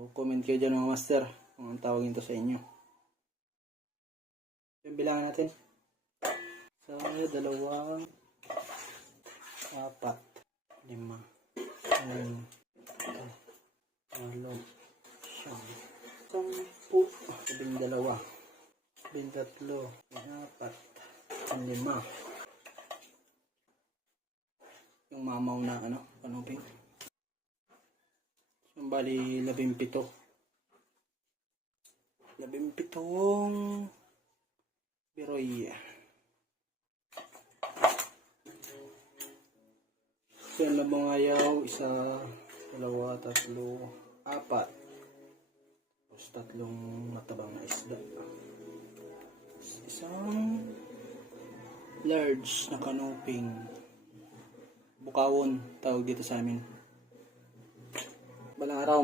So, comment kayo dyan mga master kung ang tawagin to sa inyo. Yung bilangan natin. So, 2, 4, 5, 6, 7, 8, 9, 10, 12, 13, 14, 15. Yung mamaw na kanuping. So, bali 17. 17 biroy. So, yan lang mga ayaw. 1, 2, 3, 4. Tapos 3 matabang na isda. Isang large na kanuping. Bukawon tawag dito sa amin. Balang araw